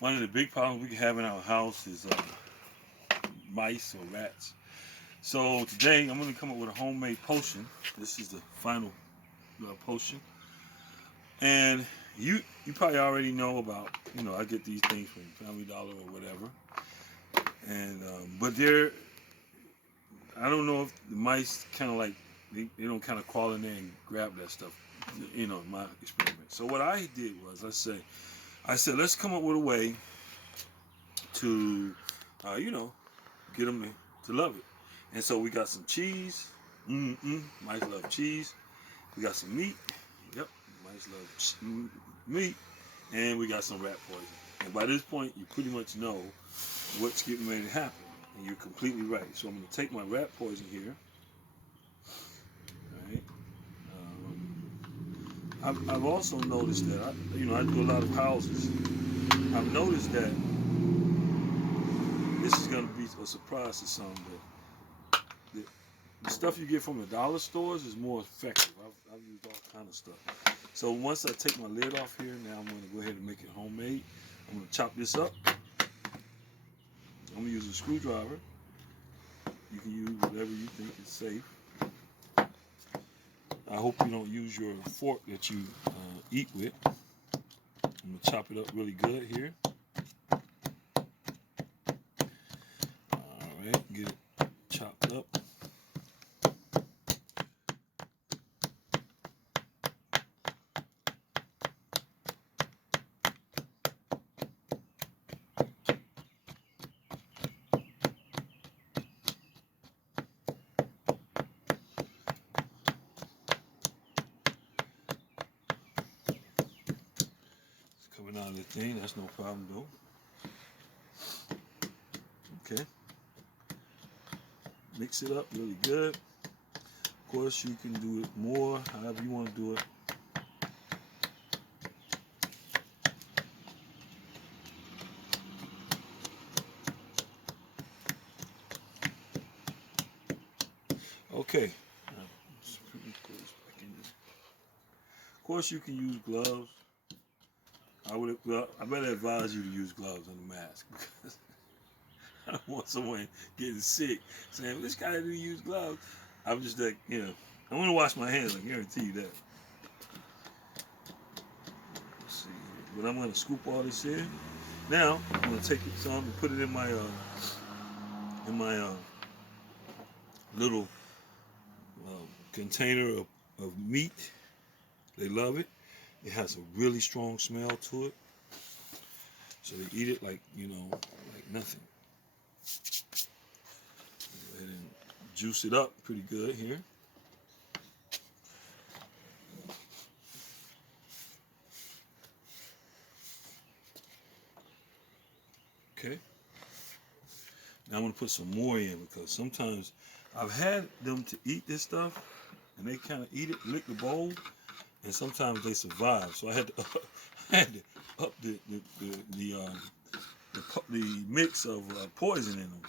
One of the big problems we can have in our house is mice or rats. So today I'm going to come up with a homemade potion. This is the final potion, and you probably already know about, I get these things from Family Dollar or whatever, and but I don't know if the mice kind of like they don't kind of crawl in there and grab that stuff, in my experiment. So what I did was I said let's come up with a way to get them to love it. And so we got some cheese. Mice love cheese. We got some meat. Yep, mice love meat. And we got some rat poison. And by this point, you pretty much know what's getting ready to happen. And you're completely right. So I'm going to take my rat poison here. All right. I've also noticed that I do a lot of houses. I've noticed that this is going to be a surprise to some, but the stuff you get from the dollar stores is more effective. I've used all kind of stuff. So once I take my lid off here, now I'm going to go ahead and make it homemade. I'm going to chop this up. I'm going to use a screwdriver. You can use whatever you think is safe. I hope you don't use your fork that you eat with. I'm going to chop it up really good here. Alright, get it chopped up. Coming out of the thing, that's no problem though. Okay. Mix it up really good. Of course, you can do it more, however you want to do it. Okay. Of course, you can use gloves. I better advise you to use gloves on the mask because I don't want someone getting sick saying, well, this guy didn't use gloves. I'm just like, I'm going to wash my hands. I guarantee you that. Let's see here. But I'm going to scoop all this in. Now, I'm going to take some and put it in my little container of meat. They love it. It has a really strong smell to it. So they eat it like nothing. Go ahead and juice it up pretty good here. Okay. Now I'm going to put some more in because sometimes I've had them to eat this stuff and they kind of eat it, lick the bowl, and sometimes they survive. So I had to up the mix of poison in them.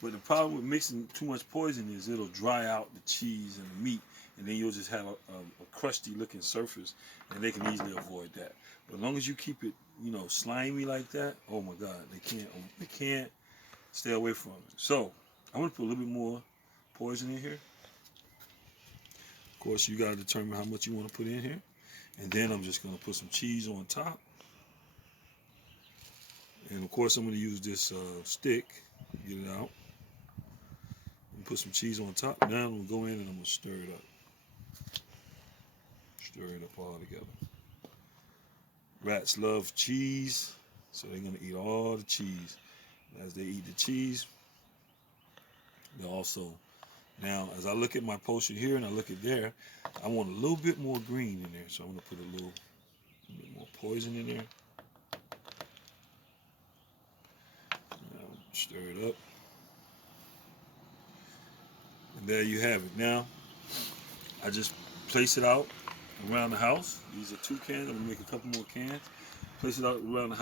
But the problem with mixing too much poison is it'll dry out the cheese and the meat, and then you'll just have a crusty looking surface, and they can easily avoid that. But as long as you keep it, slimy like that, oh my God, they can't stay away from it. So I'm gonna put a little bit more poison in here. Of course, you gotta determine how much you want to put in here, and then I'm just gonna put some cheese on top. And of course, I'm gonna use this stick, get it out. And put some cheese on top. Now I'm going to go in and I'm going to stir it up. Stir it up all together. Rats love cheese, so they're going to eat all the cheese. As they eat the cheese, they also, now as I look at my potion here and I look at there, I want a little bit more green in there. So I'm going to put a little bit more poison in there. Now stir it up. And there you have it. Now, I just place it out around the house. These are 2 cans. I'm going to make a couple more cans. Place it out around the house.